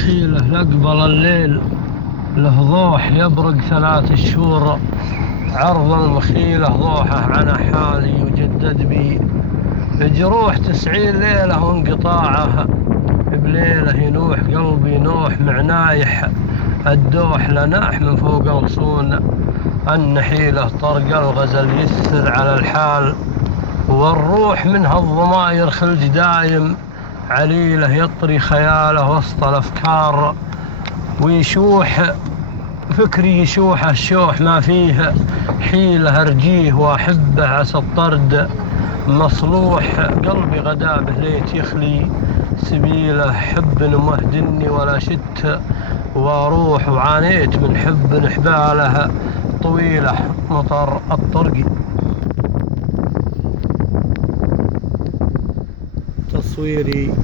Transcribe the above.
مخيله لأقبل الليل له ضوح يبرق 3 شهور. عرض المخيله ضوحه عن حالي وجدد بي جروح 90 ليلة وانقطاعه بليلة ينوح قلبي نوح معنايح الدوح لناح من فوق الغصون النحيلة طرق الغزل يسر على الحال والروح منها الضماير خلج دايم عليله يطري خياله وسط الأفكار ويشوح فكري يشوح الشوح ما فيه حيله أرجيه وأحبه عسى الطرد مصلوح قلبي غدابه ليت يخلي سبيله حب مهدني ولا شت واروح وعانيت من حب حباله طويله مطر الطرق. تصويري